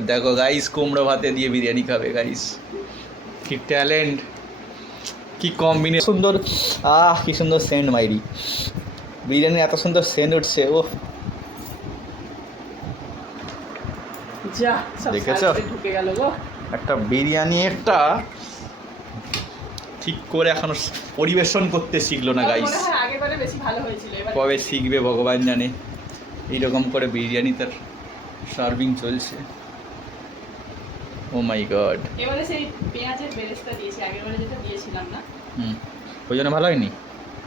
এবার দেখো গাইস কুমড়ো ভাতে দিয়ে বিরিয়ানি খাবে গাইস কি ট্যালেন্ট কি কম্বিনেশন সুন্দর আহ কি সুন্দর সেন্ট মাইরি। বিরিয়ানি এত সুন্দর সেন্ট উঠছে ও দেখেছ? একটা বিরিয়ানি একটা ঠিক করে এখনও পরিবেশন করতে শিখলো না গাইস কবে শিখবে ভগবান জানে। এইরকম করে বিরিয়ানি তার সার্ভিং চলছে। ও মাই গড এবারে সেই পেঁয়াজের বেরেস্তা দিয়েছি আগেরবারে যেটা দিয়েছিলাম না। হুম। ওই জন্য ভালো হয়নি?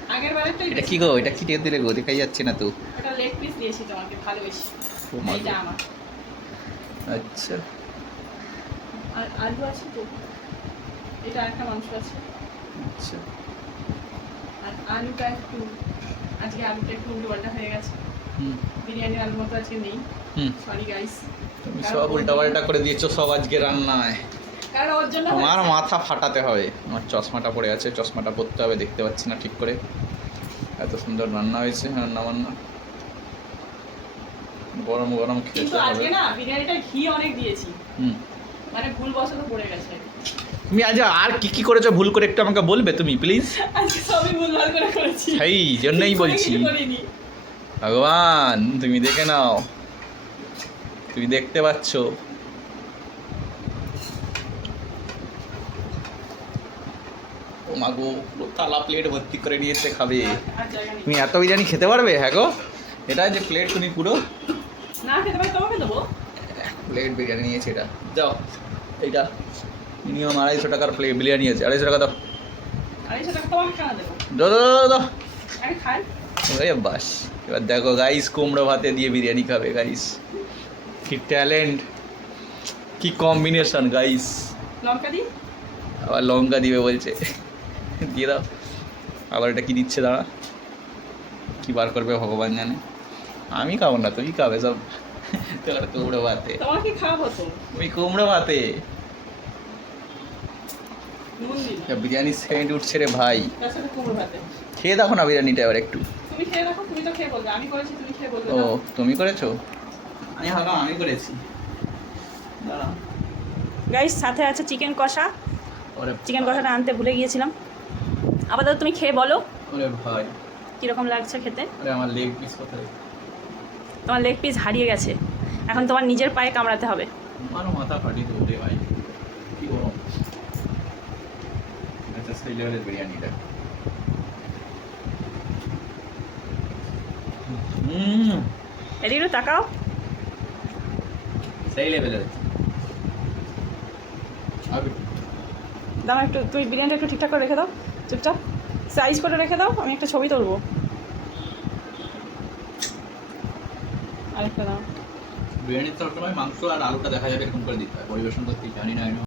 আগেরবারে তো এটা কি গো? এটা কি টেপ দিলে গো? দেখাই যাচ্ছে না তো। এটা লেগ পিস দিয়েছি তোমাকে ভালোবেসে। ও মা এইটা গো। আমার। আচ্ছা। আর আলু আছে তো? এটা একটা মাংস আছে। আচ্ছা। আর আলুটা একটু আজকে আলুটা একটু উল্টো পাল্টা হয়ে গেছে। আলুর মতো আজকে নেই। হুম। সরি গাইস তুমি সব উল্টা পাল্টা করে দিয়েছ সব আজকে রান্নায়। হয়েছে। মাথা ফাটাতে হবে। আমার চশমাটা পড়ে আছে চশমাটা পরতে হবে দেখতে পাচ্ছি না ঠিক করে। এত সুন্দর রান্না হয়েছে রান্না বান্না। গরম গরম খেতে হবে। না বিরিয়ানিটা ঘি অনেক দিয়েছি। হুম। মানে ভুল বশত পড়ে গেছে। তুমি আজ আর কি কি করেছ ভুল করে একটু আমাকে বলবে তুমি প্লিজ আজকে সবই ভুলভাল করে করেছি। সেই জন্যই বলছি। ভগবান তুমি দেখে নাও। তুমি দেখতে পাচ্ছ। ও মাগো পুরো তালা প্লেট ভর্তি করে নিয়েছে খাবে। তুমি এত বিরিয়ানি খেতে পারবে? হ্যাঁ গো এটা যে প্লেট তুমি পুরো। না খেতে পারি তোমাকে দেবো। প্লেট বিরিয়ানি নিয়েছে এটা। যাও এইটা। মিনিমাম আড়াইশো টাকার প্লেট বিরিয়ানি আছে। আড়াইশো টাকা দাও। আড়াইশো টাকা তোমাকে কেন দেবো? দাও দাও দাও, দাও খাই। বাস এবার দেখো গাইস কুমড়ো ভাতে দিয়ে বিরিয়ানি খাবে গাইস কি ট্যালেন্ট কি কম্বিনেশন গাইস লঙ্কা আবার লঙ্কা দিবে বলছে। দিয়ে দাও। আবার এটা কি দিচ্ছে দাঁড়া। কি বার করবে ভগবান জানে। আমি খাব না তুমি খাবে সব। তোর কুমড়ো ভাতে। তোমাকে খাওয়াবো তো। কুমড়ো ভাতে। বিরিয়ানি সেন্ট উঠছে রে ভাই। খেয়ে দেখো না বিরিয়ানিটা এবার একটু। তুমি খেয়ে দেখো তুমি তো খেয়ে বলবে। আমি করেছি তুমি খেয়ে বলবে ও তুমি করেছ? আমি ভাবলাম আমি করেছি। গাইস সাথে আছে চিকেন কষা। চিকেন কষাটা আনতে ভুলে গিয়েছিলাম। আপাতত তুমি খেয়ে বলো। ওরে ভাই। কীরকম লাগছে খেতে? আরে আমার লেগ পিস কোথায়? তোমার লেগ পিস হারিয়ে গেছে। এখন তোমার নিজের পায়ে কামড়াতে হবে। আমার মাথা ফাটিয়ে দেবো রে ভাই। কি গরম। আচ্ছা সেই লেভেলের বিরিয়ানিটা হুম এদিকে তাকাও। সেই লেভেলের আর দাও একটু তুমি বিরিয়ানিটা একটু ঠিকঠাক করে রেখে দাও চুপচাপ। সাইজ করে রেখে দাও আমি একটা ছবি তুলবো। আরেকটা দাও। বিরিয়ানির সবসময় মাংস আর আলুটা দেখা যাবে এরকম করে দিতে হয়। পরিবেশন করতে জানি না।